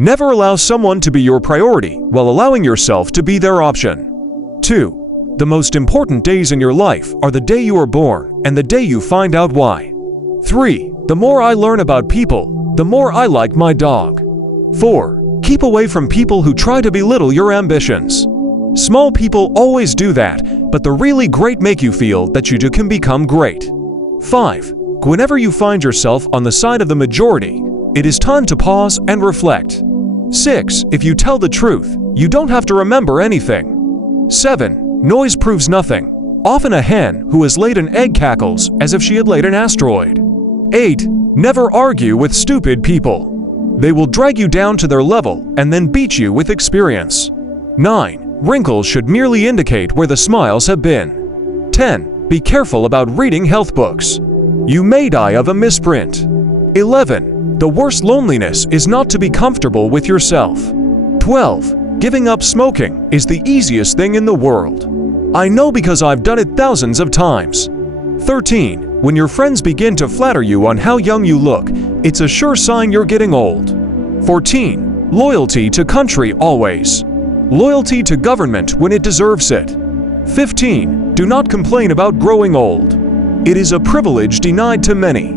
Never allow someone to be your priority while allowing yourself to be their option. 2. The most important days in your life are the day you are born and the day you find out why. 3. The more I learn about people, the more I like my dog. 4. Keep away from people who try to belittle your ambitions. Small people always do that, but the really great make you feel that you can become great. 5. Whenever you find yourself on the side of the majority, it is time to pause and reflect. 6. If you tell the truth, you don't have to remember anything. 7. Noise proves nothing. Often a hen who has laid an egg cackles as if she had laid an asteroid. 8. Never argue with stupid people. They will drag you down to their level and then beat you with experience. 9. Wrinkles should merely indicate where the smiles have been. 10. Be careful about reading health books. You may die of a misprint. 11. The worst loneliness is not to be comfortable with yourself. 12. Giving up smoking is the easiest thing in the world. I know because I've done it thousands of times. 13. When your friends begin to flatter you on how young you look, it's a sure sign you're getting old. 14. Loyalty to country always. Loyalty to government when it deserves it. 15. Do not complain about growing old. It is a privilege denied to many.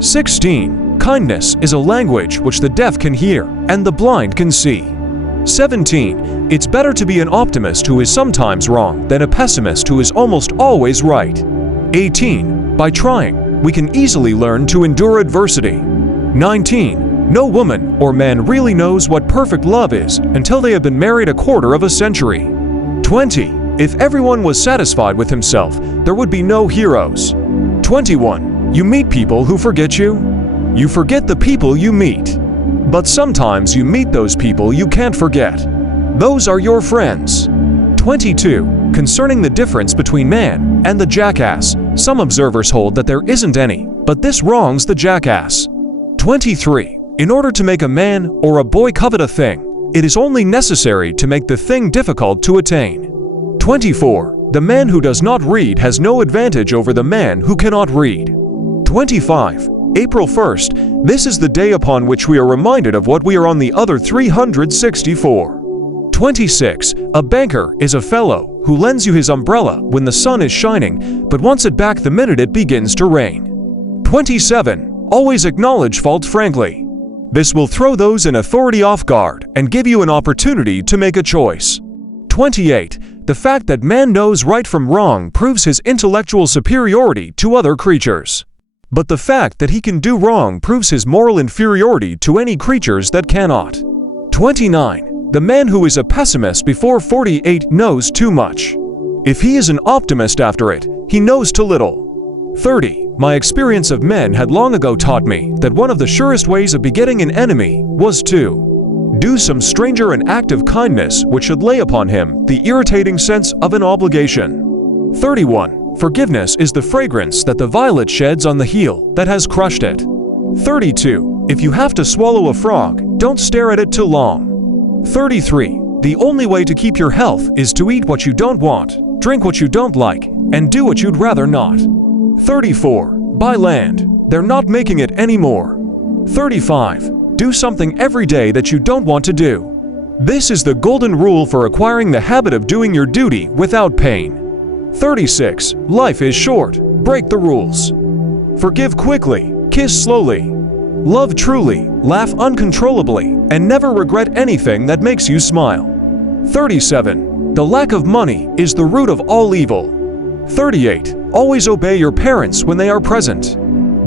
16. Kindness is a language which the deaf can hear and the blind can see. 17. It's better to be an optimist who is sometimes wrong than a pessimist who is almost always right. 18. By trying, we can easily learn to endure adversity. 19. No woman or man really knows what perfect love is until they have been married a quarter of a century. 20. If everyone was satisfied with himself, there would be no heroes. 21. You meet people who forget you. You forget the people you meet. But sometimes you meet those people you can't forget. Those are your friends. 22. Concerning the difference between man and the jackass, some observers hold that there isn't any, but this wrongs the jackass. 23. In order to make a man or a boy covet a thing, it is only necessary to make the thing difficult to attain. 24. The man who does not read has no advantage over the man who cannot read. 25. April 1st, this is the day upon which we are reminded of what we are on the other 364. 26. A banker is a fellow who lends you his umbrella when the sun is shining, but wants it back the minute it begins to rain. 27. Always acknowledge fault frankly. This will throw those in authority off guard and give you an opportunity to make a choice. 28. The fact that man knows right from wrong proves his intellectual superiority to other creatures. But the fact that he can do wrong proves his moral inferiority to any creatures that cannot. 29. The man who is a pessimist before 48 knows too much. If he is an optimist after it, he knows too little. 30. My experience of men had long ago taught me that one of the surest ways of begetting an enemy was to do some stranger an act of kindness which should lay upon him the irritating sense of an obligation. 31. Forgiveness is the fragrance that the violet sheds on the heel that has crushed it. 32. If you have to swallow a frog, don't stare at it too long. 33. The only way to keep your health is to eat what you don't want, drink what you don't like, and do what you'd rather not. 34. Buy land. They're not making it anymore. 35. Do something every day that you don't want to do. This is the golden rule for acquiring the habit of doing your duty without pain. 36. Life is short. Break the rules. Forgive quickly. Kiss slowly. Love truly. Laugh uncontrollably. And never regret anything that makes you smile. 37. The lack of money is the root of all evil. 38. Always obey your parents when they are present.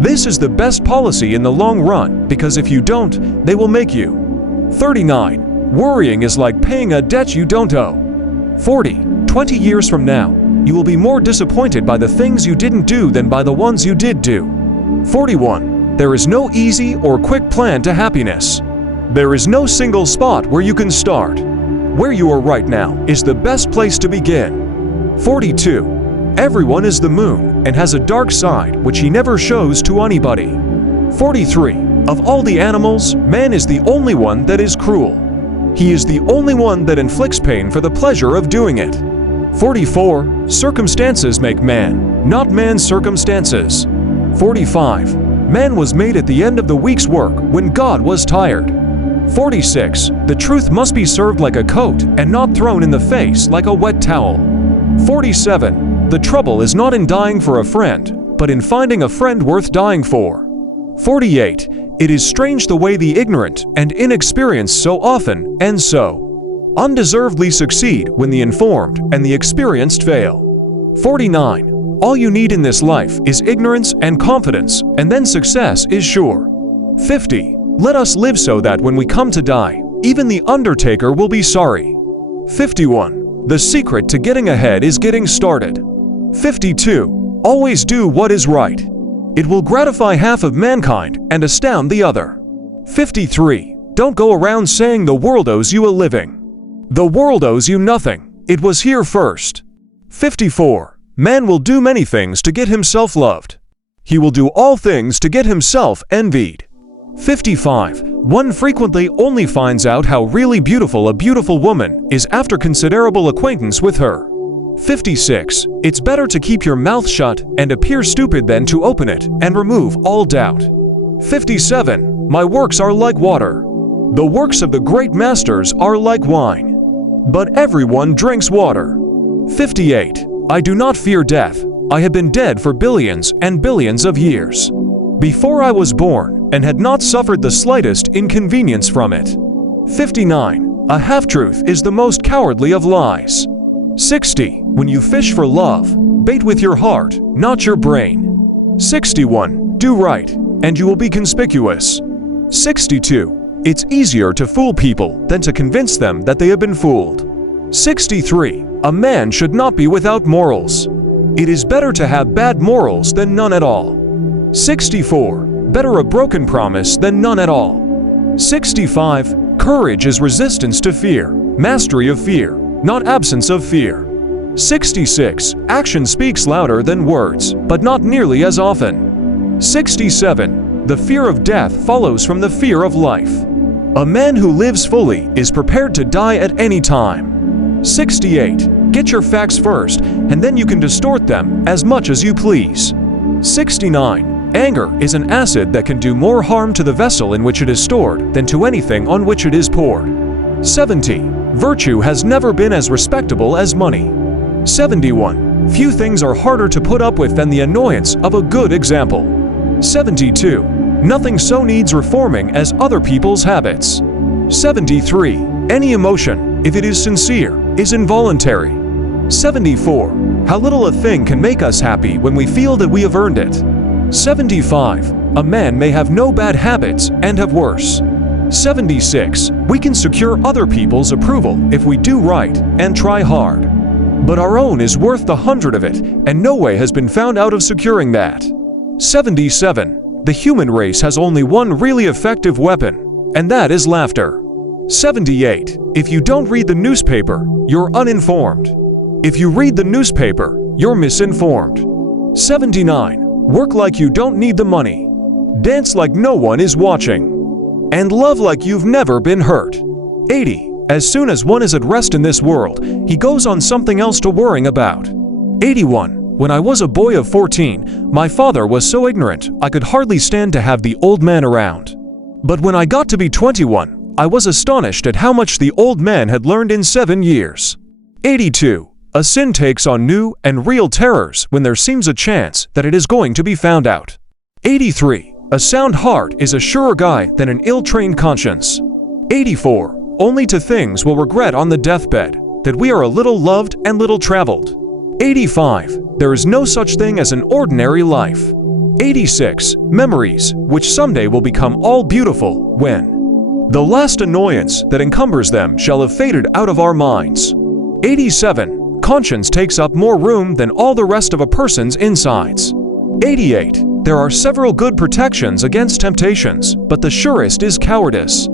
This is the best policy in the long run because if you don't, they will make you. 39. Worrying is like paying a debt you don't owe. 40. 20 years from now, you will be more disappointed by the things you didn't do than by the ones you did do. 41. There is no easy or quick plan to happiness. There is no single spot where you can start. Where you are right now is the best place to begin. 42. Everyone is the moon and has a dark side which he never shows to anybody. 43. Of all the animals, man is the only one that is cruel. He is the only one that inflicts pain for the pleasure of doing it. 44. Circumstances make man, not man's circumstances. 45. Man was made at the end of the week's work when God was tired. 46. The truth must be served like a coat and not thrown in the face like a wet towel. 47. The trouble is not in dying for a friend, but in finding a friend worth dying for. 48. It is strange the way the ignorant and inexperienced so often and so undeservedly succeed when the informed and the experienced fail. 49. All you need in this life is ignorance and confidence, and then success is sure. 50. Let us live so that when we come to die, even the undertaker will be sorry. 51. The secret to getting ahead is getting started. 52. Always do what is right. It will gratify half of mankind and astound the other. 53. Don't go around saying the world owes you a living. The world owes you nothing. It was here first. 54. Man will do many things to get himself loved. He will do all things to get himself envied. 55. One frequently only finds out how really beautiful a beautiful woman is after considerable acquaintance with her. 56. It's better to keep your mouth shut and appear stupid than to open it and remove all doubt. 57. My works are like water. The works of the great masters are like wine. But everyone drinks water. 58. I do not fear death. I have been dead for billions and billions of years, before I was born, and had not suffered the slightest inconvenience from it. 59. A half-truth is the most cowardly of lies. 60. When you fish for love, bait with your heart, not your brain. 61. Do right, and you will be conspicuous. 62. It's easier to fool people than to convince them that they have been fooled. 63. A man should not be without morals. It is better to have bad morals than none at all. 64. Better a broken promise than none at all. 65. Courage is resistance to fear, mastery of fear, not absence of fear. 66. Action speaks louder than words, but not nearly as often. 67. The fear of death follows from the fear of life. A man who lives fully is prepared to die at any time. 68. Get your facts first, and then you can distort them as much as you please. 69. Anger is an acid that can do more harm to the vessel in which it is stored than to anything on which it is poured. 70. Virtue has never been as respectable as money. 71. Few things are harder to put up with than the annoyance of a good example. 72. Nothing so needs reforming as other people's habits. 73. Any emotion, if it is sincere, is involuntary. 74. How little a thing can make us happy when we feel that we have earned it. 75. A man may have no bad habits and have worse. 76. We can secure other people's approval if we do right and try hard. But our own is worth the 100 of it, and no way has been found out of securing that. 77. The human race has only one really effective weapon, and that is laughter. 78. If you don't read the newspaper, you're uninformed. If you read the newspaper, you're misinformed. 79. Work like you don't need the money. Dance like no one is watching. And love like you've never been hurt. 80. As soon as one is at rest in this world, he goes on something else to worrying about. 81. When I was a boy of 14, my father was so ignorant I could hardly stand to have the old man around. But when I got to be 21, I was astonished at how much the old man had learned in 7 years. 82. A sin takes on new and real terrors when there seems a chance that it is going to be found out. 83. A sound heart is a surer guide than an ill-trained conscience. 84. Only to things we'll regret on the deathbed, that we are a little loved and little traveled. 85. There is no such thing as an ordinary life. 86. Memories, which someday will become all beautiful when the last annoyance that encumbers them shall have faded out of our minds. 87. Conscience takes up more room than all the rest of a person's insides. 88. There are several good protections against temptations, but the surest is cowardice.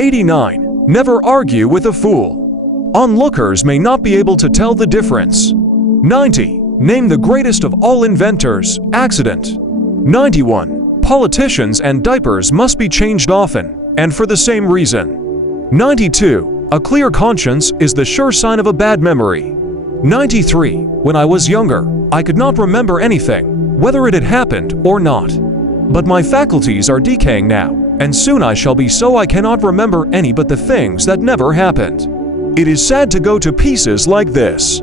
89. Never argue with a fool. Onlookers may not be able to tell the difference. 90. Name the greatest of all inventors, accident. 91. Politicians and diapers must be changed often, and for the same reason. 92. A clear conscience is the sure sign of a bad memory. 93. When I was younger, I could not remember anything, whether it had happened or not. But my faculties are decaying now, and soon I shall be so I cannot remember any but the things that never happened. It is sad to go to pieces like this.